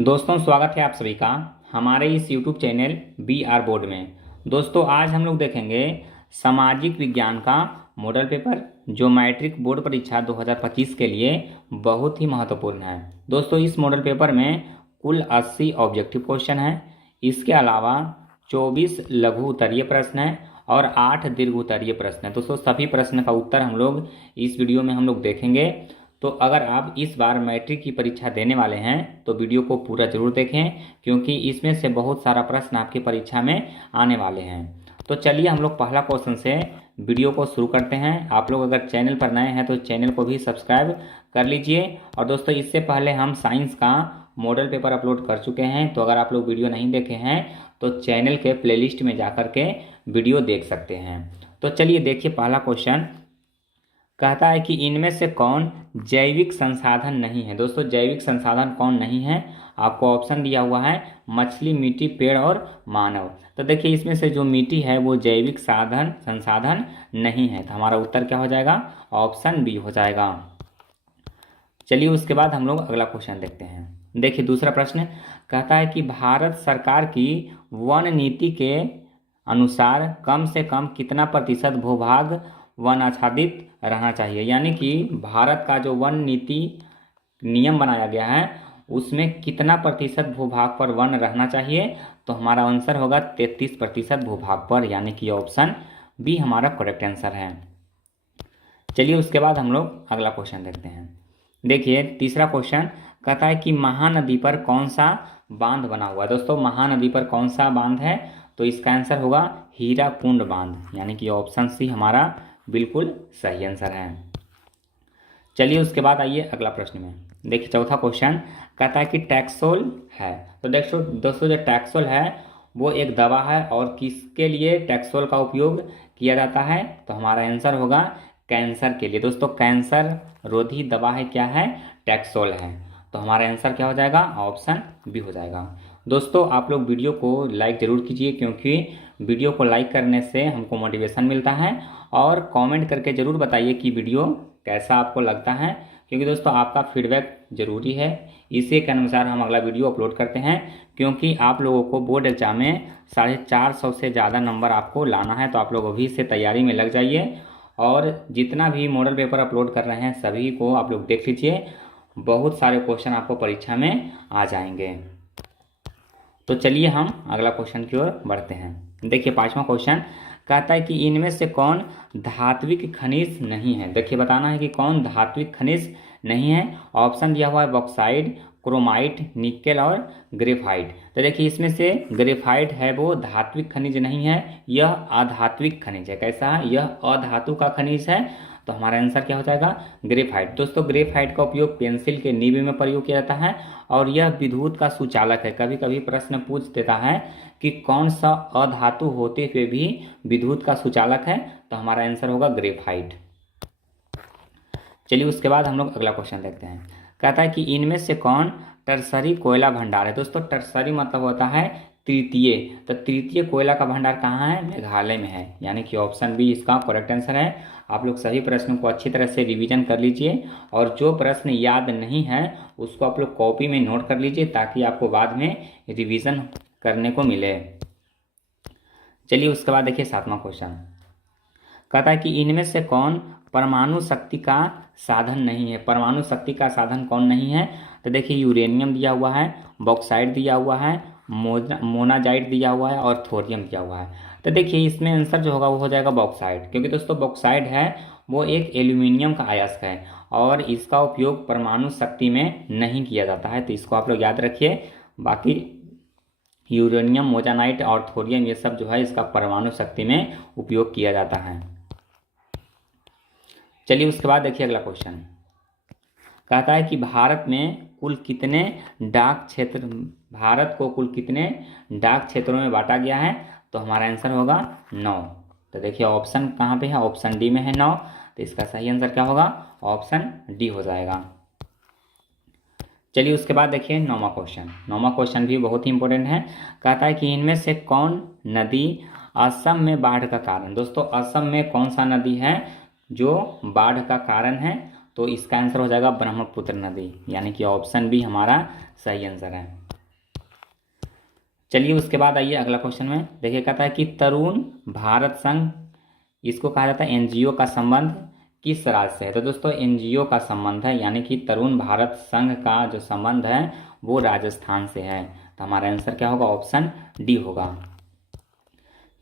दोस्तों स्वागत है आप सभी का हमारे इस YouTube चैनल BR बोर्ड में। दोस्तों आज हम लोग देखेंगे सामाजिक विज्ञान का मॉडल पेपर जो मैट्रिक बोर्ड परीक्षा 2025 के लिए बहुत ही महत्वपूर्ण है। दोस्तों इस मॉडल पेपर में कुल 80 ऑब्जेक्टिव क्वेश्चन हैं। इसके अलावा 24 लघु उत्तरीय प्रश्न हैं और 8 दीर्घ उत्तरीय प्रश्न हैं। दोस्तों सभी प्रश्न का उत्तर हम लोग इस वीडियो में हम लोग देखेंगे। तो अगर आप इस बार मैट्रिक की परीक्षा देने वाले हैं तो वीडियो को पूरा जरूर देखें, क्योंकि इसमें से बहुत सारा प्रश्न आपकी परीक्षा में आने वाले हैं। तो चलिए हम लोग पहला क्वेश्चन से वीडियो को शुरू करते हैं। आप लोग अगर चैनल पर नए हैं तो चैनल को भी सब्सक्राइब कर लीजिए। और दोस्तों इससे पहले हम साइंस का मॉडल पेपर अपलोड कर चुके हैं, तो अगर आप लोग वीडियो नहीं देखे हैं तो चैनल के प्लेलिस्ट में जा के वीडियो देख सकते हैं। तो चलिए देखिए पहला क्वेश्चन कहता है कि इनमें से कौन जैविक संसाधन नहीं है। दोस्तों जैविक संसाधन कौन नहीं है, आपको ऑप्शन दिया हुआ है मछली, मिट्टी, पेड़ और मानव। तो देखिए इसमें से जो मिट्टी है वो जैविक संसाधन नहीं है, तो हमारा उत्तर क्या हो जाएगा, ऑप्शन बी हो जाएगा। चलिए उसके बाद हम लोग अगला क्वेश्चन देखते हैं। देखिए दूसरा प्रश्न कहता है कि भारत सरकार की वन नीति के अनुसार कम से कम कितना प्रतिशत भूभाग वन आच्छादित रहना चाहिए। यानी कि भारत का जो वन नीति नियम बनाया गया है उसमें कितना प्रतिशत भूभाग पर वन रहना चाहिए, तो हमारा आंसर होगा 33% भूभाग पर, यानी कि ऑप्शन बी हमारा करेक्ट आंसर है। चलिए उसके बाद हम लोग अगला क्वेश्चन देखते हैं। देखिए तीसरा क्वेश्चन कहता है कि महानदी पर कौन सा बांध बना हुआ है। दोस्तों महानदी पर कौन सा बांध है, तो इसका आंसर होगा हीराकुंड बांध, यानी कि ऑप्शन सी हमारा बिल्कुल सही आंसर है। चलिए उसके बाद आइए अगला प्रश्न में। देखिए चौथा क्वेश्चन कहता है कि टैक्सोल है। तो दोस्तों जो टैक्सोल है वो एक दवा है, और किसके लिए टैक्सोल का उपयोग किया जाता है, तो हमारा आंसर होगा कैंसर के लिए। दोस्तों कैंसर रोधी दवा है, क्या है, टैक्सोल है। तो हमारा आंसर क्या हो जाएगा, ऑप्शन बी हो जाएगा। दोस्तों आप लोग वीडियो को लाइक ज़रूर कीजिए, क्योंकि वीडियो को लाइक करने से हमको मोटिवेशन मिलता है। और कमेंट करके ज़रूर बताइए कि वीडियो कैसा आपको लगता है, क्योंकि दोस्तों आपका फीडबैक ज़रूरी है। इसी के अनुसार हम अगला वीडियो अपलोड करते हैं, क्योंकि आप लोगों को बोर्ड एग्जाम में 450 से ज़्यादा नंबर आपको लाना है। तो आप लोग अभी से तैयारी में लग जाइए, और जितना भी मॉडल पेपर अपलोड कर रहे हैं सभी को आप लोग देख लीजिए। बहुत सारे क्वेश्चन आपको परीक्षा में आ जाएंगे। तो चलिए हम अगला क्वेश्चन की ओर बढ़ते हैं। देखिए पांचवा क्वेश्चन कहता है कि इनमें से कौन धात्विक खनिज नहीं है। देखिए बताना है कि कौन धात्विक खनिज नहीं है। ऑप्शन दिया हुआ है बॉक्साइट, क्रोमाइट, निकेल और ग्रेफाइट। तो देखिए इसमें से ग्रेफाइट है वो धात्विक खनिज नहीं है, यह अधात्विक खनिज है। कैसा है, यह अधातु का खनिज है। तो हमारा आंसर क्या हो जाएगा, ग्रेफाइट। दोस्तों ग्रेफाइट का उपयोग पेंसिल के नीब में प्रयोग किया जाता है, और यह विद्युत का सुचालक है। कभी कभी प्रश्न पूछ देता है कि कौन सा अधातु होते हुए भी विद्युत का सुचालक है, तो हमारा आंसर होगा ग्रेफाइट। चलिए उसके बाद हम लोग अगला क्वेश्चन देखते हैं। कहता है कि इनमें से कौन टर्सरी कोयला भंडार है। दोस्तों टर्सरी मतलब होता है तृतीय। तो तृतीय कोयला का भंडार कहाँ है, मेघालय में है, यानी कि ऑप्शन बी इसका करेक्ट आंसर है। आप लोग सभी प्रश्नों को अच्छी तरह से रिवीजन कर लीजिए, और जो प्रश्न याद नहीं है उसको आप लोग कॉपी में नोट कर लीजिए, ताकि आपको बाद में रिवीजन करने को मिले। चलिए उसके बाद देखिए सातवां क्वेश्चन कहता है कि इनमें से कौन परमाणु शक्ति का साधन नहीं है। परमाणु शक्ति का साधन कौन नहीं है, तो देखिए यूरेनियम दिया हुआ है, बॉक्साइट दिया हुआ है, मोनाजाइट दिया हुआ है और थोरियम दिया हुआ है। तो देखिए इसमें आंसर जो होगा वो हो जाएगा बॉक्साइट, क्योंकि दोस्तों बॉक्साइट है वो एक एल्यूमिनियम का अयस्क है, और इसका उपयोग परमाणु शक्ति में नहीं किया जाता है। तो इसको आप लोग याद रखिए। बाकी यूरेनियम, मोनाजाइट और थोरियम ये सब जो है इसका परमाणु शक्ति में उपयोग किया जाता है। चलिए उसके बाद देखिए अगला क्वेश्चन कहता है कि भारत को कुल कितने डाक क्षेत्रों में बांटा गया है, तो हमारा आंसर होगा 9। तो देखिए ऑप्शन कहाँ पे है, ऑप्शन डी में है 9। तो इसका सही आंसर क्या होगा, ऑप्शन डी हो जाएगा। चलिए उसके बाद देखिए नौवां क्वेश्चन भी बहुत ही इंपॉर्टेंट है। कहता है कि इनमें से कौन नदी असम में बाढ़ का कारण। दोस्तों असम में कौन सा नदी है जो बाढ़ का कारण है, तो तो इसका आंसर हो जाएगा ब्रह्मपुत्र नदी, यानी कि ऑप्शन बी हमारा सही आंसर है। चलिए उसके बाद आइए अगला क्वेश्चन में। देखिए कहता है कि तरुण भारत संघ, इसको कहा जाता है एनजीओ का संबंध किस राज्य से है। तो दोस्तों एनजीओ का संबंध है, यानी कि तरुण भारत संघ का जो संबंध है वो राजस्थान से है। तो हमारा आंसर क्या होगा, ऑप्शन डी होगा।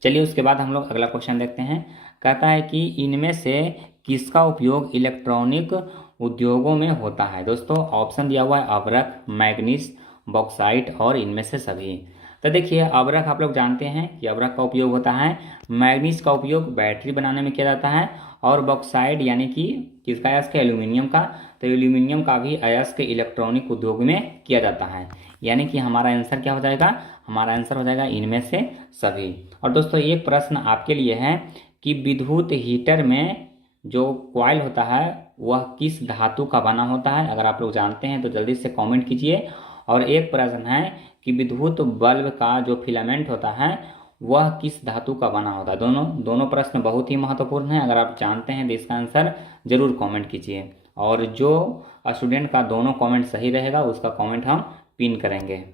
चलिए उसके बाद हम लोग अगला क्वेश्चन देखते हैं। कहता है कि इनमें से किसका उपयोग इलेक्ट्रॉनिक उद्योगों में होता है। दोस्तों ऑप्शन दिया हुआ है अभ्रक, मैग्नीज, बॉक्साइट और इनमें से सभी। तो देखिए अभ्रक आप लोग जानते हैं कि अभ्रक का उपयोग होता है, मैग्नीज का उपयोग बैटरी बनाने में किया जाता है, और बॉक्साइड यानी कि किसका अयस्क है, एल्यूमिनियम का। तो एल्यूमिनियम का भी अयस्क इलेक्ट्रॉनिक उद्योग में किया जाता है, यानी कि हमारा आंसर क्या हो जाएगा, हमारा आंसर हो जाएगा इनमें से सभी। और दोस्तों एक प्रश्न आपके लिए है कि विद्युत हीटर में जो कॉइल होता है वह किस धातु का बना होता है। अगर आप लोग जानते हैं तो जल्दी से कमेंट कीजिए। और एक प्रश्न है कि विद्युत बल्ब का जो फिलामेंट होता है वह किस धातु का बना होता है। दोनों प्रश्न बहुत ही महत्वपूर्ण हैं। अगर आप जानते हैं तो इसका आंसर जरूर कमेंट कीजिए, और जो स्टूडेंट का दोनों कमेंट सही रहेगा उसका कमेंट हम पिन करेंगे।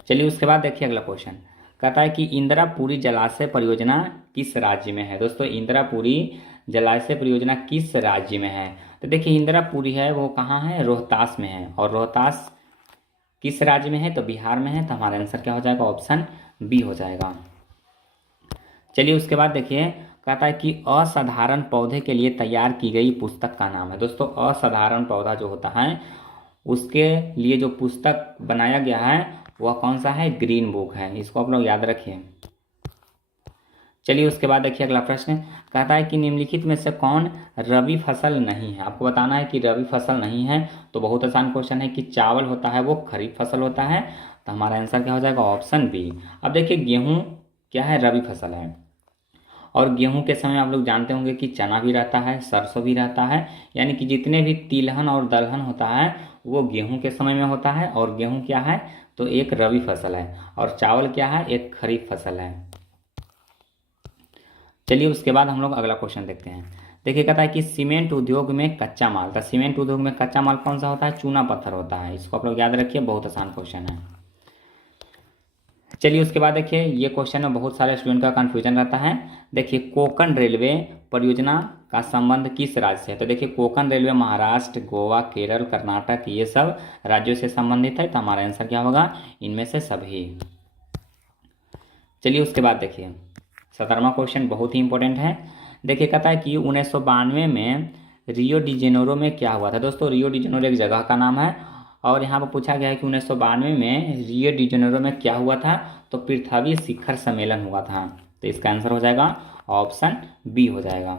चलिए उसके बाद देखिए अगला क्वेश्चन। कहता है कि इंदिरापुरी जलाशय परियोजना किस राज्य में है। दोस्तों इंदिरापुरी जलाशय परियोजना किस राज्य में है। तो देखिए इंदिरापुरी है वो कहाँ है, रोहतास में है। और रोहतास किस राज्य में है, तो बिहार में है। तो हमारा आंसर क्या हो जाएगा, ऑप्शन बी हो जाएगा। चलिए उसके बाद देखिए कहता है कि असाधारण पौधे के लिए तैयार की गई पुस्तक का नाम है। दोस्तों असाधारण पौधा जो होता है उसके लिए जो पुस्तक बनाया गया है वह कौन सा है, ग्रीन बुक है। इसको आप लोग याद रखिए। चलिए उसके बाद देखिए अगला प्रश्न कहता है कि निम्नलिखित में से कौन रबी फसल नहीं है। आपको बताना है कि रबी फसल नहीं है। तो बहुत आसान क्वेश्चन है कि चावल होता है वो खरीफ फसल होता है। तो हमारा आंसर क्या हो जाएगा, ऑप्शन बी। अब देखिए गेहूं क्या है, रबी फसल है। और गेहूं के समय आप लोग जानते होंगे कि चना भी रहता है, सरसों भी रहता है, यानी कि जितने भी तिलहन और दलहन होता है वो गेहूं के समय में होता है। और गेहूं क्या है, तो एक रबी फसल है। और चावल क्या है, एक खरीफ फसल है। चलिए उसके बाद हम लोग अगला क्वेश्चन देखते हैं। देखिए कहता है कि सीमेंट उद्योग में कच्चा माल, तो सीमेंट उद्योग में कच्चा माल कौन सा होता है, चूना पत्थर होता है। इसको आप लोग याद रखिए, बहुत आसान क्वेश्चन है। चलिए उसके बाद देखिए ये क्वेश्चन में बहुत सारे स्टूडेंट का कंफ्यूजन रहता है। देखिए कोंकण रेलवे परियोजना का संबंध किस राज्य से है। तो देखिए कोंकण रेलवे महाराष्ट्र, गोवा, केरल, कर्नाटक ये सब राज्यों से संबंधित है। तो हमारा आंसर क्या होगा, इनमें से सभी। चलिए उसके बाद देखिए 17वां क्वेश्चन बहुत ही इंपॉर्टेंट है। देखिए कहता है कि 1992 में रियो डी जेनेरो में क्या हुआ था। दोस्तों रियो डी जेनेरो एक जगह का नाम है। और यहाँ पर पूछा गया है कि 1992 में रियो डी जेनेरो में क्या हुआ था। तो पृथ्वी शिखर सम्मेलन हुआ था। तो इसका आंसर हो जाएगा ऑप्शन बी हो जाएगा।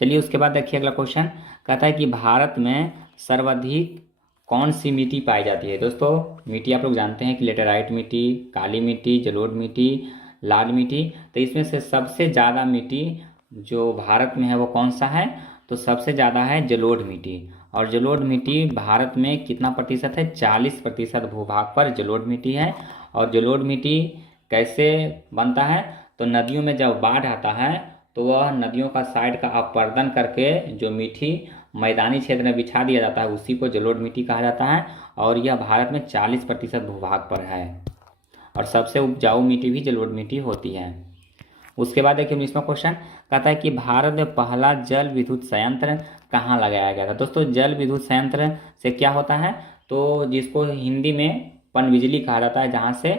चलिए उसके बाद देखिए अगला क्वेश्चन कहता है कि भारत में सर्वाधिक कौन सी मिट्टी पाई जाती है। दोस्तों मिट्टी आप लोग जानते हैं कि लेटेराइट मिट्टी, काली मिट्टी, जलोढ़ मिट्टी, लाल मिट्टी। तो इसमें से सबसे ज़्यादा मिट्टी जो भारत में है वो कौन सा है, तो सबसे ज़्यादा है जलोढ़ मिट्टी। और जलोढ़ मिट्टी भारत में कितना प्रतिशत है, 40% भूभाग पर जलोढ़ मिट्टी है। और जलोढ़ मिट्टी कैसे बनता है, तो नदियों में जब बाढ़ आता है तो वह नदियों का साइड का अपरदन करके जो मिट्टी मैदानी क्षेत्र में बिछा दिया जाता है उसी को जलोढ़ मिट्टी कहा जाता है। और यह भारत में 40% भूभाग पर है। और सबसे उपजाऊ मिट्टी भी जलोढ़ मिट्टी होती है। उसके बाद देखिए 19वां क्वेश्चन कहता है कि भारत में पहला जल विद्युत संयंत्र कहाँ लगाया गया था। दोस्तों जल विद्युत संयंत्र से क्या होता है, तो जिसको हिंदी में पनबिजली कहा जाता है, जहाँ से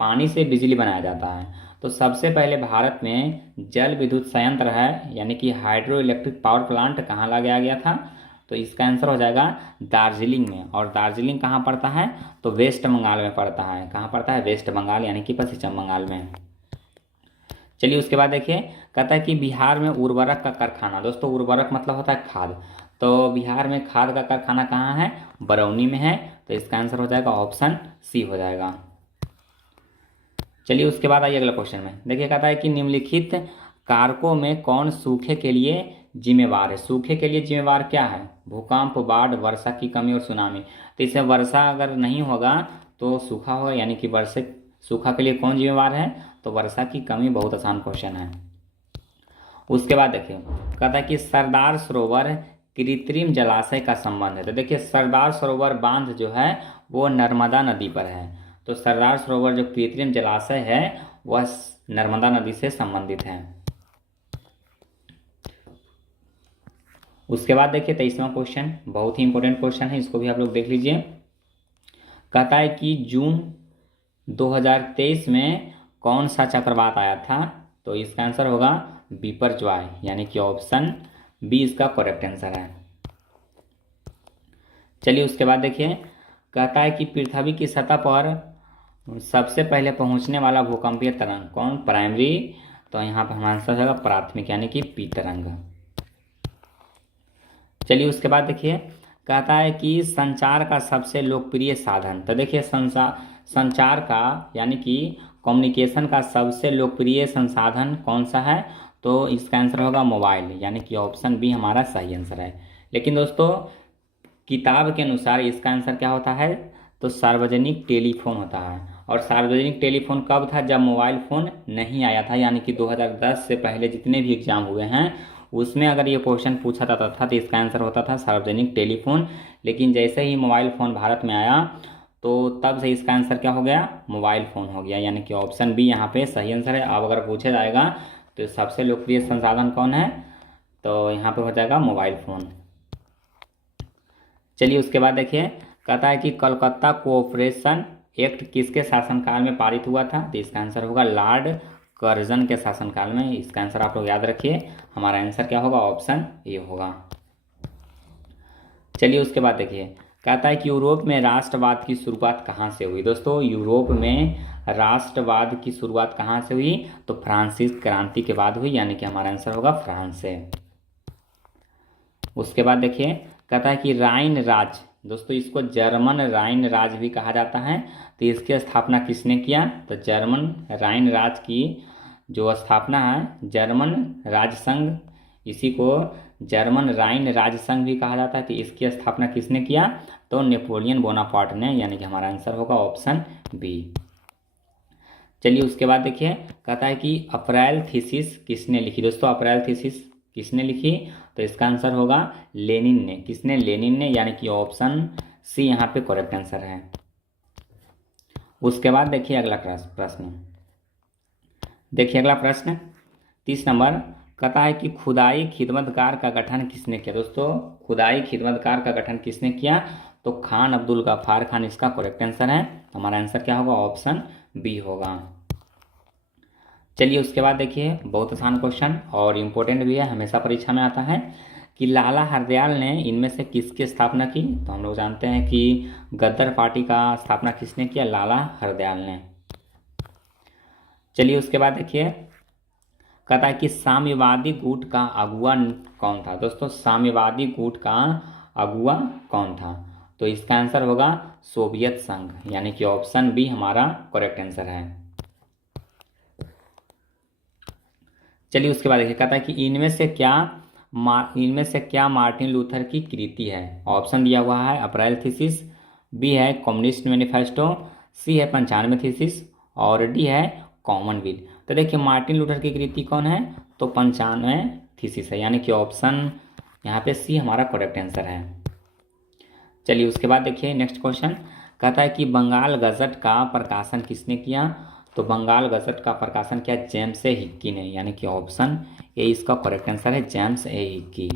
पानी से बिजली बनाया जाता है। तो सबसे पहले भारत में जल विद्युत संयंत्र है, यानी कि हाइड्रो इलेक्ट्रिक पावर प्लांट कहाँ लगाया गया था। तो इसका आंसर हो जाएगा दार्जिलिंग में। और दार्जिलिंग कहाँ पड़ता है, तो वेस्ट बंगाल में पड़ता है। कहाँ पड़ता है, वेस्ट बंगाल यानी कि पश्चिम बंगाल में। चलिए उसके बाद देखिए कहता है कि बिहार में उर्वरक का कारखाना। दोस्तों उर्वरक मतलब होता है खाद। तो बिहार में खाद का कारखाना कहाँ है, बरौनी में है। तो इसका आंसर हो जाएगा ऑप्शन सी हो जाएगा। चलिए उसके बाद आइए अगला क्वेश्चन में। देखिए कहता है कि निम्नलिखित कारकों में कौन सूखे के लिए जिम्मेवार है। सूखे के लिए जिम्मेवार क्या है, भूकंप, बाढ़, वर्षा की कमी और सुनामी। तो इसमें वर्षा अगर नहीं होगा तो सूखा होगा, यानी कि सूखा के लिए कौन जिम्मेवार है, तो वर्षा की कमी। बहुत आसान क्वेश्चन है। उसके बाद देखिए कहता है कि सरदार सरोवर कृत्रिम जलाशय का संबंध है। तो देखिए सरदार सरोवर बांध जो है वो नर्मदा नदी पर है। तो सरदार सरोवर जो कृत्रिम जलाशय है वह नर्मदा नदी से संबंधित है। उसके बाद देखिए 23वां क्वेश्चन, बहुत ही इंपॉर्टेंट क्वेश्चन है, इसको भी आप लोग देख लीजिए। कहता है कि जून 2023 में कौन सा चक्रवात आया था? तो इसका आंसर होगा बिपरजॉय, यानी कि ऑप्शन बी इसका करेक्ट आंसर है। चलिए उसके बाद देखिए कहता है कि पृथ्वी की सतह पर सबसे पहले पहुंचने वाला भूकंपीय तरंग कौन? प्राइमरी। तो यहाँ पर हमारा आंसर होगा प्राथमिक, यानी कि पी तरंग। चलिए उसके बाद देखिए कहता है कि संचार का सबसे लोकप्रिय साधन। तो देखिए संचार का यानी कि कम्युनिकेशन का सबसे लोकप्रिय संसाधन कौन सा है? तो इसका आंसर होगा मोबाइल, यानी कि ऑप्शन बी हमारा सही आंसर है। लेकिन दोस्तों किताब के अनुसार इसका आंसर क्या होता है? तो सार्वजनिक टेलीफोन होता है। और सार्वजनिक टेलीफोन कब था? जब मोबाइल फ़ोन नहीं आया था, यानी कि 2010 से पहले जितने भी एग्जाम हुए हैं उसमें अगर ये क्वेश्चन पूछा जाता था तो इसका आंसर होता था सार्वजनिक टेलीफोन। लेकिन जैसे ही मोबाइल फ़ोन भारत में आया तो तब से इसका आंसर क्या हो गया? मोबाइल फ़ोन हो गया, यानी कि ऑप्शन बी यहाँ पे सही आंसर है। अब अगर पूछा जाएगा तो सबसे लोकप्रिय संसाधन कौन है? तो यहाँ पे हो जाएगा मोबाइल फ़ोन। चलिए उसके बाद देखिए कहता है कि कोलकाता कोऑपरेशन एक्ट किसके शासनकाल में पारित हुआ था? तो इसका आंसर होगा लॉर्ड कर्जन के शासनकाल में। इसका आंसर आप लोग याद रखिए, हमारा आंसर क्या होगा? ऑप्शन ए होगा। चलिए उसके बाद देखिए कहता है कि यूरोप में राष्ट्रवाद की शुरुआत कहाँ से हुई? दोस्तों यूरोप में राष्ट्रवाद की शुरुआत कहाँ से हुई? तो फ्रांसीसी क्रांति के बाद हुई, यानी कि हमारा आंसर होगा फ्रांस से। उसके बाद देखिए कहता है कि राइन राज, दोस्तों इसको जर्मन राइन राज भी कहा जाता है। तो इसकी स्थापना किसने किया? तो जर्मन राइन राज की जो स्थापना है जर्मन राज संघ, इसी को जर्मन राइन राज संघ भी कहा जाता है। तो इसकी स्थापना किसने किया? तो नेपोलियन बोनापार्ट ने, यानी कि हमारा आंसर होगा ऑप्शन बी। चलिए उसके बाद देखिए कहता है कि अप्रैल थीसिस किसने लिखी? दोस्तों अप्रैल थीसिस किसने लिखी? तो इसका आंसर होगा लेनिन ने। किसने? लेनिन ने, यानी कि ऑप्शन सी यहाँ पे करेक्ट आंसर है। उसके बाद देखिए अगला प्रश्न, देखिए अगला प्रश्न 30 नंबर कहता है कि खुदाई खिदमतगार का गठन किसने किया? दोस्तों खुदाई खिदमतगार का गठन किसने किया? तो खान अब्दुल गफ्फार खान इसका करेक्ट आंसर है। हमारा आंसर क्या होगा? ऑप्शन बी होगा। चलिए उसके बाद देखिए बहुत आसान क्वेश्चन और इम्पोर्टेंट भी है, हमेशा परीक्षा में आता है कि लाला हरदयाल ने इनमें से किसकी स्थापना की? तो हम लोग जानते हैं कि गद्दर पार्टी का स्थापना किसने किया? लाला हरदयाल ने। चलिए उसके बाद देखिए कहता है कि साम्यवादी गुट का अगुआ कौन था? दोस्तों साम्यवादी गुट का अगुआ कौन था? तो इसका आंसर होगा सोवियत संघ, यानी कि ऑप्शन बी हमारा करेक्ट आंसर है। चलिए उसके बाद देखिए कहता है कि इनमें से क्या मार्टिन लूथर की कृति है? ऑप्शन दिया हुआ है अप्रैल थीसिस, बी है कम्युनिस्ट मैनिफेस्टो, सी है 95 थीसिस और डी है कॉमनवेल्थ। तो देखिए मार्टिन लूथर की कृति कौन है? तो 95 थीसिस है, यानी कि ऑप्शन यहाँ पे सी हमारा करेक्ट आंसर है। चलिए उसके बाद देखिए नेक्स्ट क्वेश्चन कहता है कि बंगाल गजट का प्रकाशन किसने किया? तो बंगाल गजट का प्रकाशन किया जेम्स ए हिक्की ने, यानी कि ऑप्शन ए इसका करेक्ट आंसर है, जेम्स ए हिक्की।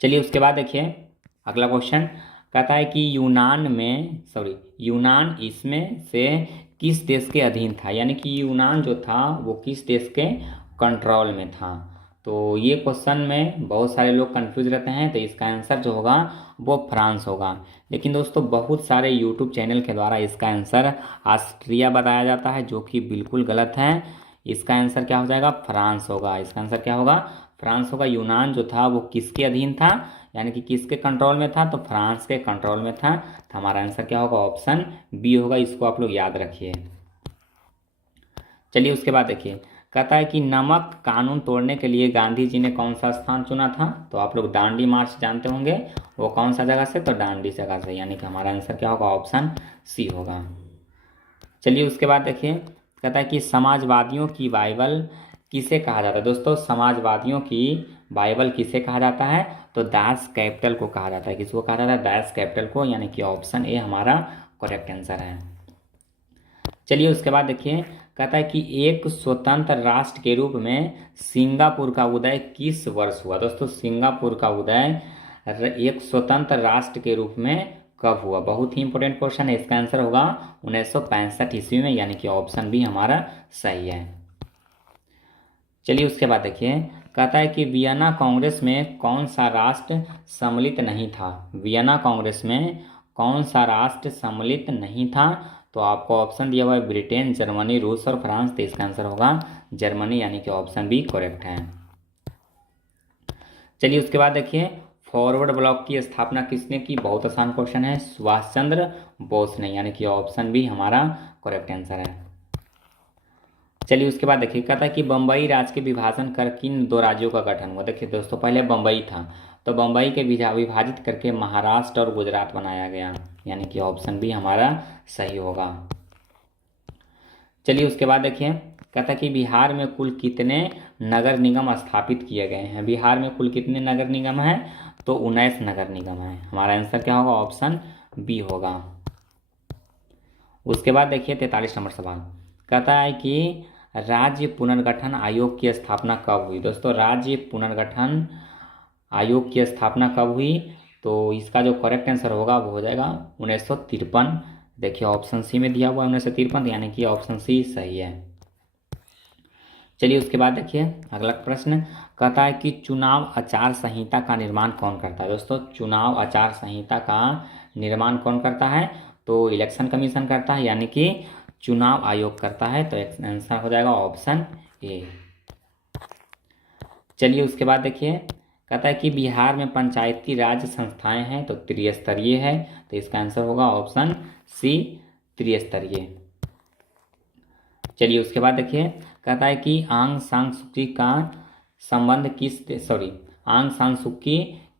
चलिए उसके बाद देखिए अगला क्वेश्चन कहता है कि यूनान इसमें से किस देश के अधीन था? यानी कि यूनान जो था वो किस देश के कंट्रोल में था? तो ये क्वेश्चन में बहुत सारे लोग कंफ्यूज रहते हैं, तो इसका आंसर जो होगा वो फ्रांस होगा। लेकिन दोस्तों बहुत सारे यूट्यूब चैनल के द्वारा इसका आंसर ऑस्ट्रिया बताया जाता है, जो कि बिल्कुल गलत है। इसका आंसर क्या हो जाएगा? फ्रांस होगा। इसका आंसर क्या होगा? फ्रांस होगा। यूनान जो था वो किसके अधीन था, यानी कि किसके कंट्रोल में था? तो फ्रांस के कंट्रोल में था। तो हमारा आंसर क्या होगा? ऑप्शन बी होगा। इसको आप लोग याद रखिए। चलिए उसके बाद देखिए कहता है कि नमक कानून तोड़ने के लिए गांधी जी ने कौन सा स्थान चुना था? तो आप लोग दांडी मार्च जानते होंगे, वो कौन सा जगह से? तो दांडी जगह से, यानी कि हमारा आंसर क्या होगा? ऑप्शन सी होगा। चलिए उसके बाद देखिए कहता है कि समाजवादियों की बाइबल किसे कहा जाता है दोस्तों? समाजवादियों की बाइबल किसे कहा जाता है? तो दास कैपिटल को कहा जाता है। किसको कहा जाता है? दास कैपिटल को, यानी कि ऑप्शन ए हमारा करेक्ट आंसर है। चलिए उसके बाद देखिए, कहता है कि एक स्वतंत्र राष्ट्र के रूप में सिंगापुर का उदय किस वर्ष हुआ? दोस्तों सिंगापुर का उदय एक स्वतंत्र राष्ट्र के रूप में कब हुआ? बहुत ही इंपॉर्टेंट क्वेश्चन है। इसका आंसर होगा 1965 ईस्वी में, यानी कि ऑप्शन बी हमारा सही है। चलिए उसके बाद देखिए, कहता है कि वियना कांग्रेस में कौन सा राष्ट्र सम्मिलित नहीं था? वियना कांग्रेस में कौन सा राष्ट्र सम्मिलित नहीं था? तो आपको ऑप्शन दिया हुआ है ब्रिटेन, जर्मनी, रूस और फ्रांस। तो इसका आंसर होगा जर्मनी, यानी कि ऑप्शन बी करेक्ट है। चलिए उसके बाद देखिए, फॉरवर्ड ब्लॉक की स्थापना किसने की? बहुत आसान क्वेश्चन है, सुभाष चंद्र बोस ने, यानी कि ऑप्शन बी हमारा करेक्ट आंसर है। चलिए उसके बाद देखिए, कहता है कि बम्बई राज्य के विभाजन कर किन दो राज्यों का गठन हुआ? देखिए दोस्तों, पहले बम्बई था, तो बम्बई के विभाजित करके महाराष्ट्र और गुजरात बनाया गया, यानी कि ऑप्शन बी हमारा सही होगा। चलिए उसके बाद देखिए, कहता है कि बिहार में कुल कितने नगर निगम स्थापित किए गए हैं? बिहार में कुल कितने नगर निगम हैं? तो 19 नगर निगम है। हमारा आंसर क्या होगा? ऑप्शन बी होगा। उसके बाद देखिए 43 नंबर सवाल, कहता है कि राज्य पुनर्गठन आयोग की स्थापना कब हुई? दोस्तों राज्य पुनर्गठन आयोग की स्थापना कब हुई? तो इसका जो करेक्ट आंसर होगा वो हो जाएगा 1953। देखिए ऑप्शन सी में दिया हुआ है 1953, यानी कि ऑप्शन सी सही है। चलिए उसके बाद देखिए अगला प्रश्न, कहता है कि चुनाव आचार संहिता का निर्माण कौन करता है? दोस्तों चुनाव आचार संहिता का निर्माण कौन करता है? तो इलेक्शन कमीशन करता है, यानी कि चुनाव आयोग करता है। तो आंसर हो जाएगा ऑप्शन ए। चलिए उसके बाद देखिए, कहता है कि बिहार में पंचायती राज संस्थाएं हैं, तो त्रिस्तरीय है। तो इसका आंसर होगा ऑप्शन सी त्रिस्तरीय। चलिए उसके बाद देखिए, कहता है कि आंग सान सू की का संबंध आंग सान सू की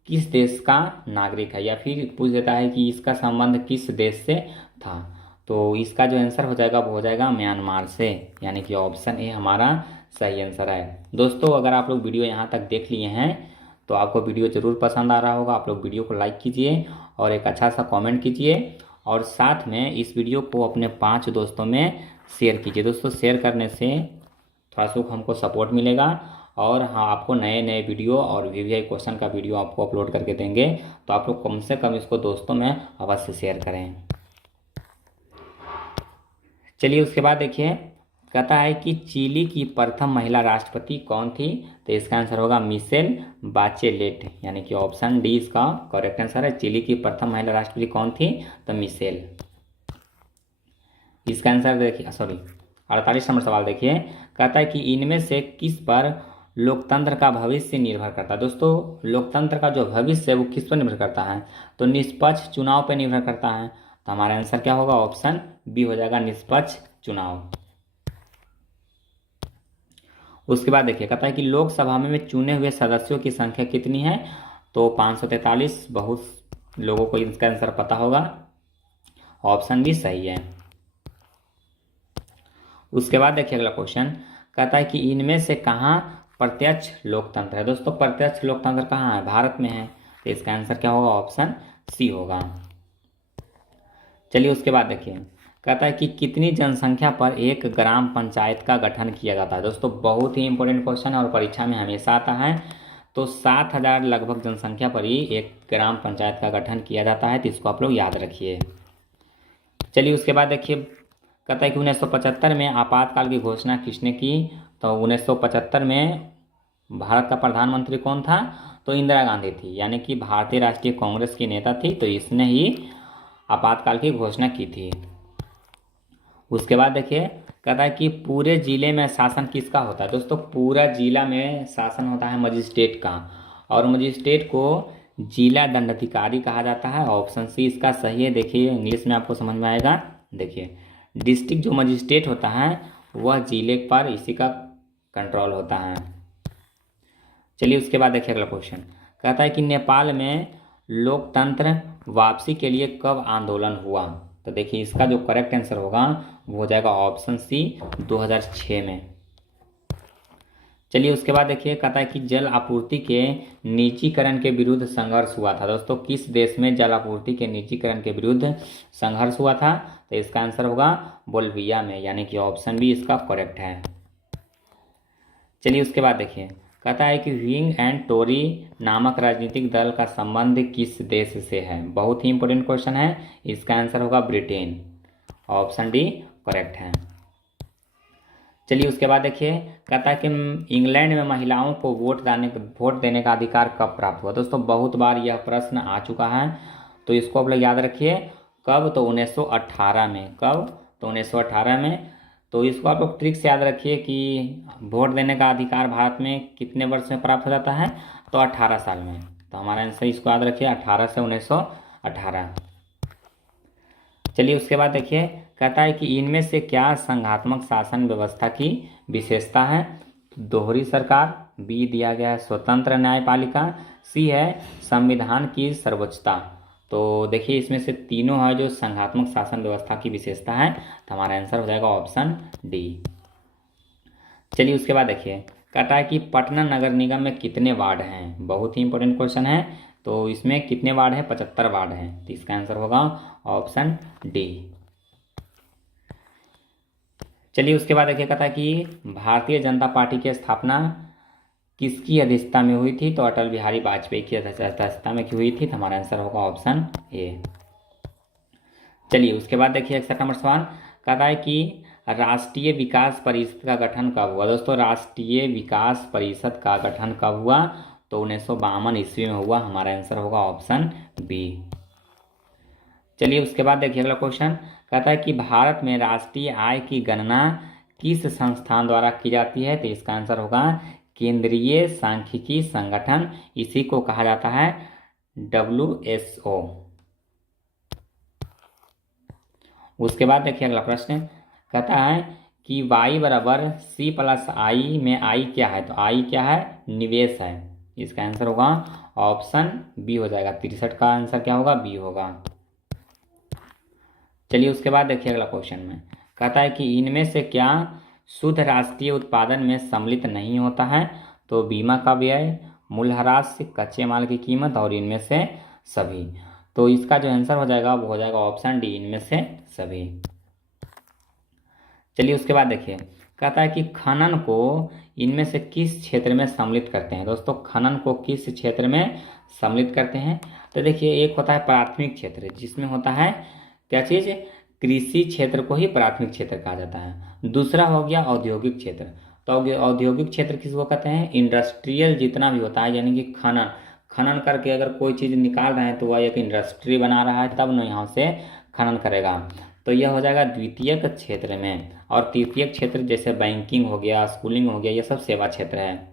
किस देश का नागरिक है? या फिर पूछ देता है कि इसका संबंध किस देश से था? तो इसका जो आंसर हो जाएगा वो हो जाएगा म्यांमार से, यानी कि ऑप्शन ए हमारा सही आंसर है। दोस्तों अगर आप लोग वीडियो यहाँ तक देख लिए हैं तो आपको वीडियो ज़रूर पसंद आ रहा होगा। आप लोग वीडियो को लाइक कीजिए और एक अच्छा सा कमेंट कीजिए, और साथ में इस वीडियो को अपने 5 दोस्तों में शेयर कीजिए। दोस्तों शेयर करने से थोड़ा सा हमको सपोर्ट मिलेगा, और हाँ आपको नए नए वीडियो और वीवीआई क्वेश्चन का वीडियो आपको अपलोड करके देंगे। तो आप लोग कम से कम इसको दोस्तों में अवश्य शेयर करें। चलिए उसके बाद देखिए, कहता है कि चिली की प्रथम महिला राष्ट्रपति कौन थी? तो इसका आंसर होगा मिशेल बाचेलेट, यानी कि ऑप्शन डी इसका करेक्ट आंसर है। चिली की प्रथम महिला राष्ट्रपति कौन थी? तो मिशेल। इसका आंसर देखिए 48 नंबर सवाल देखिए, कहता है कि इनमें से किस पर लोकतंत्र का भविष्य निर्भर करता है? दोस्तों लोकतंत्र का जो भविष्य है वो किस पर निर्भर करता है? तो निष्पक्ष चुनाव पर निर्भर करता है। तो हमारा आंसर क्या होगा? ऑप्शन बी हो जाएगा, निष्पक्ष चुनाव। उसके बाद देखिए, कहता है कि लोकसभा में चुने हुए सदस्यों की संख्या कितनी है? तो 543। बहुत लोगों को इसका आंसर पता होगा, ऑप्शन बी सही है। उसके बाद देखिए अगला क्वेश्चन, कहता है कि इनमें से कहाँ प्रत्यक्ष लोकतंत्र है? दोस्तों प्रत्यक्ष लोकतंत्र कहाँ है? भारत में है। तो इसका आंसर क्या होगा? ऑप्शन सी होगा। चलिए उसके बाद देखिए, कहता है कि कितनी जनसंख्या पर एक ग्राम पंचायत का गठन किया जाता है? दोस्तों बहुत ही इंपॉर्टेंट क्वेश्चन है और परीक्षा में हमेशा आता है। तो 7,000 लगभग जनसंख्या पर ही एक ग्राम पंचायत का गठन किया जाता है। तो इसको आप लोग याद रखिए। चलिए उसके बाद देखिए, कहता है कि 1975 में आपातकाल की घोषणा किसने की? तो 1975 में भारत का प्रधानमंत्री कौन था? तो इंदिरा गांधी थी, यानी कि भारतीय राष्ट्रीय कांग्रेस की नेता थी। तो इसने ही आपातकाल की घोषणा की थी। उसके बाद देखिए, कहता है कि पूरे जिले में शासन किसका होता है? दोस्तों पूरा जिला में शासन होता है मजिस्ट्रेट का, और मजिस्ट्रेट को जिला दंडाधिकारी कहा जाता है। ऑप्शन सी इसका सही है। देखिए इंग्लिश में आपको समझ में आएगा। देखिए डिस्ट्रिक्ट जो मजिस्ट्रेट होता है वह जिले पर इसी का कंट्रोल होता है। चलिए उसके बाद देखिए अगला क्वेश्चन, कहता है कि नेपाल में लोकतंत्र वापसी के लिए कब आंदोलन हुआ? तो देखिए इसका जो करेक्ट आंसर होगा वो हो जाएगा ऑप्शन सी 2006 में। चलिए उसके बाद देखिए, कहता है कि जल आपूर्ति के निजीकरण के विरुद्ध संघर्ष हुआ था। दोस्तों किस देश में जल आपूर्ति के निजीकरण के विरुद्ध संघर्ष हुआ था? तो इसका आंसर होगा बोल्विया में, यानी कि ऑप्शन बी इसका करेक्ट है। चलिए उसके बाद देखिए, कहता है कि व्हिग एंड टोरी नामक राजनीतिक दल का संबंध किस देश से है? बहुत ही इंपॉर्टेंट क्वेश्चन है। इसका आंसर होगा ब्रिटेन, ऑप्शन डी करेक्ट है। चलिए उसके बाद देखिए, कहता है कि इंग्लैंड में महिलाओं को वोट देने का अधिकार कब प्राप्त हुआ? दोस्तों बहुत बार यह प्रश्न आ चुका है, तो इसको आप लोग याद रखिए। कब? तो 1918 में। कब? तो 1918 में। तो इसको आप लोग ट्रिक से याद रखिए कि वोट देने का अधिकार भारत में कितने वर्ष में प्राप्त हो जाता है? तो 18 साल में। तो हमारा आंसर इसको याद रखिए, 18 से 1918। चलिए उसके बाद देखिए, कहता है कि इनमें से क्या संघात्मक शासन व्यवस्था की विशेषता है? दोहरी सरकार, बी दिया गया है स्वतंत्र न्यायपालिका, सी है संविधान की सर्वोच्चता। तो देखिए इसमें से तीनों है जो संघात्मक शासन व्यवस्था की विशेषता है, तो हमारा आंसर हो जाएगा ऑप्शन डी। चलिए उसके बाद देखिए, कहता है कि पटना नगर निगम में कितने वार्ड हैं? बहुत ही इंपॉर्टेंट क्वेश्चन है। तो इसमें कितने वार्ड है? 75 वार्ड हैं, तो इसका आंसर होगा ऑप्शन डी। चलिए उसके बाद देखिए, कहता है कि भारतीय जनता पार्टी की स्थापना किसकी अध्यक्षता में हुई थी? तो अटल बिहारी वाजपेयी की अध्यक्षता में की हुई थी, तो हमारा आंसर होगा ऑप्शन ए। चलिए उसके बाद देखिए 61 नंबर सवाल, कहता है कि राष्ट्रीय विकास परिषद का गठन कब हुआ? दोस्तों राष्ट्रीय विकास परिषद का गठन कब हुआ? तो 1952 ईस्वी में हुआ, हमारा आंसर होगा ऑप्शन बी। चलिए उसके बाद देखिए अगला क्वेश्चन, कहता है कि भारत में राष्ट्रीय आय की गणना किस संस्थान द्वारा की जाती है? तो इसका आंसर होगा केंद्रीय सांख्यिकी संगठन, इसी को कहा जाता है WSO। उसके बाद देखिए अगला प्रश्न, कहता है कि y बराबर C प्लस आई में आई क्या है? तो आई क्या है? निवेश है, इसका आंसर होगा ऑप्शन बी हो जाएगा। 63 का आंसर क्या होगा? बी होगा। चलिए उसके बाद देखिए अगला क्वेश्चन में, कहता है कि इनमें से क्या शुद्ध राष्ट्रीय उत्पादन में सम्मिलित नहीं होता है? तो बीमा का व्यय, मूल्यह्रास, कच्चे माल की कीमत और इनमें से सभी। तो इसका जो आंसर हो जाएगा वो हो जाएगा ऑप्शन डी, इनमें से सभी। चलिए उसके बाद देखिए, कहता है कि खनन को इनमें से किस क्षेत्र में सम्मिलित करते हैं? दोस्तों खनन को किस क्षेत्र में सम्मिलित करते हैं? तो देखिए एक होता है प्राथमिक क्षेत्र, जिसमें होता है क्या चीज़? कृषि क्षेत्र को ही प्राथमिक क्षेत्र कहा जाता है। दूसरा हो गया औद्योगिक क्षेत्र। तो औद्योगिक क्षेत्र किसको कहते हैं? इंडस्ट्रियल जितना भी होता है, यानी कि खनन करके अगर कोई चीज़ निकाल रहे हैं तो वह एक इंडस्ट्री बना रहा है, तब न यहाँ से खनन करेगा। तो यह हो जाएगा द्वितीयक क्षेत्र में। और तृतीयक क्षेत्र जैसे बैंकिंग हो गया, स्कूलिंग हो गया, ये सब सेवा क्षेत्र है।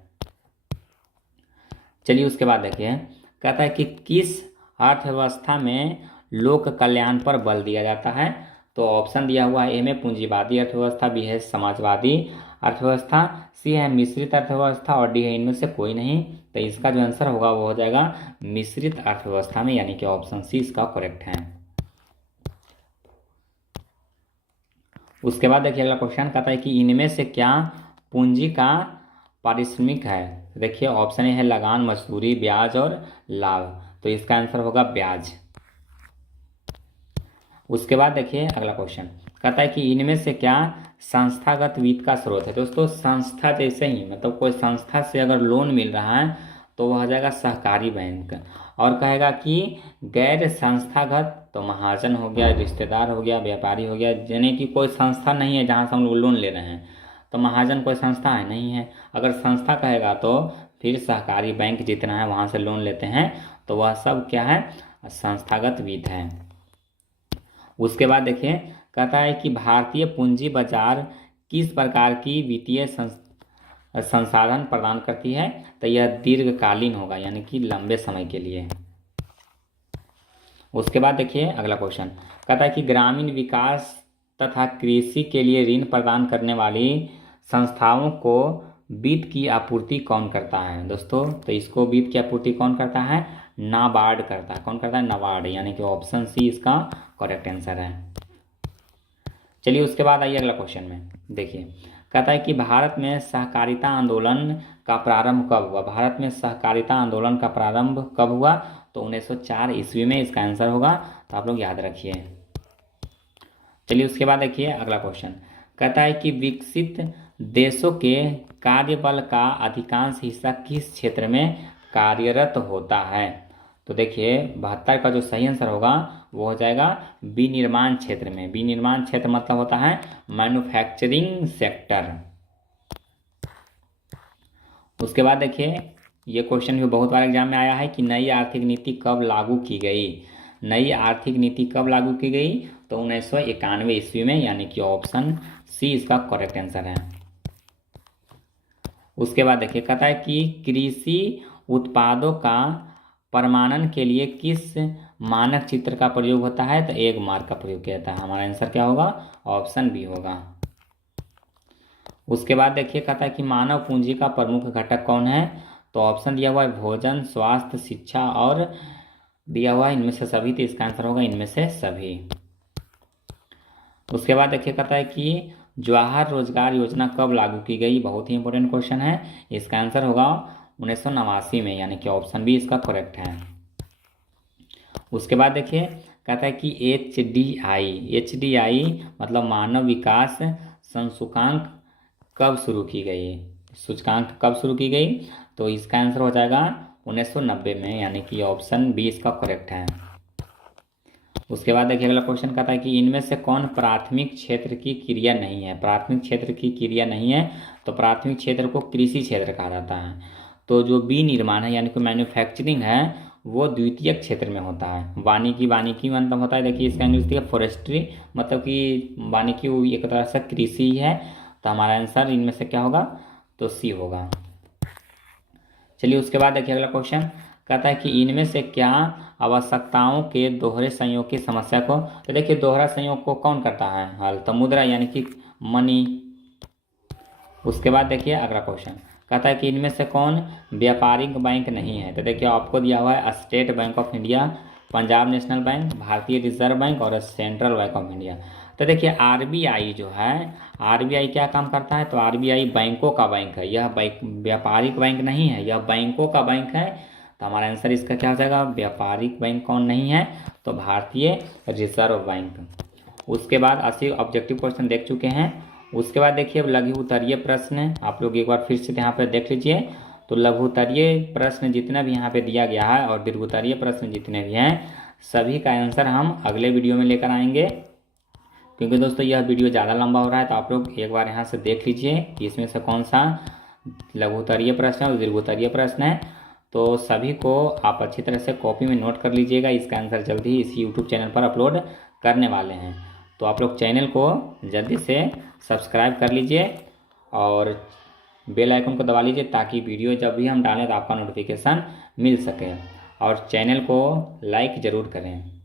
चलिए उसके बाद देखिए, कहता है कि किस अर्थव्यवस्था में लोक कल्याण पर बल दिया जाता है? तो ऑप्शन दिया हुआ है, ए में पूंजीवादी अर्थव्यवस्था, बी है समाजवादी अर्थव्यवस्था, सी है मिश्रित अर्थव्यवस्था और डी है इनमें से कोई नहीं। तो इसका जो आंसर होगा वो हो जाएगा मिश्रित अर्थव्यवस्था में, यानी कि ऑप्शन सी इसका करेक्ट है। उसके बाद देखिए अगला क्वेश्चन, कहता है कि इनमें से क्या पूंजी का पारिश्रमिक है? देखिए ऑप्शन ए है लगान, मजदूरी, ब्याज और लाभ। तो इसका आंसर होगा ब्याज। उसके बाद देखिए अगला क्वेश्चन, कहता है कि इनमें से क्या संस्थागत वित्त का स्रोत है? दोस्तों संस्था जैसे ही, मतलब कोई संस्था से अगर लोन मिल रहा है तो वह हो जाएगा सहकारी बैंक। और कहेगा कि गैर संस्थागत, तो महाजन हो गया, रिश्तेदार हो गया, व्यापारी हो गया, यानी कि कोई संस्था नहीं है जहाँ से हम लोग लोन ले रहे हैं। तो महाजन कोई संस्था है नहीं है। अगर संस्था कहेगा तो फिर सहकारी बैंक जितना है वहाँ से लोन लेते हैं, तो वह सब क्या है? संस्थागत वित्त है। उसके बाद देखिए, कहता है कि भारतीय पूंजी बाजार किस प्रकार की वित्तीय संसाधन प्रदान करती है? तो यह दीर्घकालीन होगा, यानी कि लंबे समय के लिए। उसके बाद देखिए अगला क्वेश्चन, कहता है कि ग्रामीण विकास तथा कृषि के लिए ऋण प्रदान करने वाली संस्थाओं को वित्त की आपूर्ति कौन करता है? दोस्तों तो इसको वित्त की आपूर्ति कौन करता है? नाबार्ड करता है। कौन करता है? नाबार्ड, यानी कि ऑप्शन सी इसका करेक्ट आंसर है। चलिए उसके बाद आइए अगला क्वेश्चन में देखिए, कहता है कि भारत में सहकारिता आंदोलन का प्रारंभ कब हुआ। भारत में सहकारिता आंदोलन का प्रारंभ कब हुआ, तो 1904 ईस्वी में इसका आंसर होगा, तो आप लोग याद रखिए। चलिए उसके बाद देखिए अगला क्वेश्चन। कहता है कि विकसित देशों के कार्यबल का अधिकांश हिस्सा किस क्षेत्र में कार्यरत होता है। तो देखिए 72 का जो सही आंसर होगा वो हो जाएगा विनिर्माण क्षेत्र में। विनिर्माण क्षेत्र मतलब होता है मैन्युफैक्चरिंग सेक्टर। उसके बाद देखिए ये क्वेश्चन भी बहुत बार एग्जाम में आया है कि नई आर्थिक नीति कब लागू की गई। नई आर्थिक नीति कब लागू की गई, तो 1991 ईस्वी में, यानी कि ऑप्शन सी इसका करेक्ट आंसर है। उसके बाद देखिए कहता है कि कृषि उत्पादों का प्रमाणन के लिए किस मानक चित्र का प्रयोग होता है, तो एक मार्क का प्रयोग किया जाता है। हमारा आंसर क्या होगा, ऑप्शन बी होगा। उसके बाद देखिए कहता है कि मानव पूंजी का प्रमुख घटक कौन है, तो ऑप्शन दिया हुआ है भोजन, स्वास्थ्य, शिक्षा और दिया हुआ है इनमें से सभी, तो इसका आंसर होगा इनमें से सभी। उसके बाद देखिए कहता है कि जवाहर रोजगार योजना कब लागू की गई, बहुत ही इंपॉर्टेंट क्वेश्चन है। इसका आंसर होगा 1989 में, यानी कि ऑप्शन बी इसका करेक्ट है। उसके बाद देखिए कहता है कि एचडीआई मतलब मानव विकास सूचकांक कब शुरू की गई। सूचकांक कब शुरू की गई, तो इसका आंसर हो जाएगा 1990 में, यानी कि ऑप्शन बी इसका करेक्ट है। उसके बाद देखिए अगला क्वेश्चन कहता है कि इनमें से कौन प्राथमिक क्षेत्र की क्रिया नहीं है। प्राथमिक क्षेत्र की क्रिया नहीं है, तो प्राथमिक क्षेत्र को कृषि क्षेत्र कहा जाता है। तो जो विनिर्माण है यानी कि मैन्युफैक्चरिंग है वो द्वितीयक क्षेत्र में होता है। वानिकी मतलब होता है, देखिए इसका इंग्लिश दिया फॉरेस्ट्री, मतलब कि वानिकी एक तरह से कृषि है। तो हमारा आंसर इनमें से क्या होगा, तो सी होगा। चलिए उसके बाद देखिए अगला क्वेश्चन कहता है कि इनमें से क्या आवश्यकताओं के दोहरे संयोग की समस्या को, तो देखिए दोहरा संयोग को कौन करता है, हल, तो मुद्रा यानी कि मनी। उसके बाद देखिए अगला क्वेश्चन कहता है कि इनमें से कौन व्यापारिक बैंक नहीं है, तो देखिए आपको दिया हुआ है state bank of India, Punjab national bank, भारतीय रिजर्व बैंक और सेंट्रल बैंक ऑफ इंडिया। तो देखिए आरबीआई जो है, आरबीआई क्या काम करता है, तो आरबीआई बैंकों का बैंक है। यह व्यापारिक बैंक नहीं है, यह बैंकों का बैंक है। तो हमारा आंसर इसका क्या हो जाएगा, व्यापारिक बैंक कौन नहीं है, तो भारतीय रिजर्व बैंक। उसके बाद 80 ऑब्जेक्टिव क्वेश्चन देख चुके हैं। उसके बाद देखिए लघु उत्तरीय प्रश्न आप लोग एक बार फिर से यहाँ पे देख लीजिए। तो लघु उत्तरीय प्रश्न जितना भी यहाँ पे दिया गया है और दीर्घ उत्तरीय प्रश्न जितने भी हैं सभी का आंसर हम अगले वीडियो में लेकर आएंगे, क्योंकि दोस्तों यह वीडियो ज़्यादा लंबा हो रहा है। तो आप लोग एक बार यहाँ से देख लीजिए कि इसमें से कौन सा लघु उत्तरीय प्रश्न है और दीर्घ उत्तरीय प्रश्न है। तो सभी को आप अच्छी तरह से कॉपी में नोट कर लीजिएगा। इसका आंसर जल्दी ही इसी यूट्यूब चैनल पर अपलोड करने वाले हैं। तो आप लोग चैनल को जल्दी से सब्सक्राइब कर लीजिए और बेल आइकन को दबा लीजिए, ताकि वीडियो जब भी हम डालें तो आपका नोटिफिकेशन मिल सके। और चैनल को लाइक ज़रूर करें।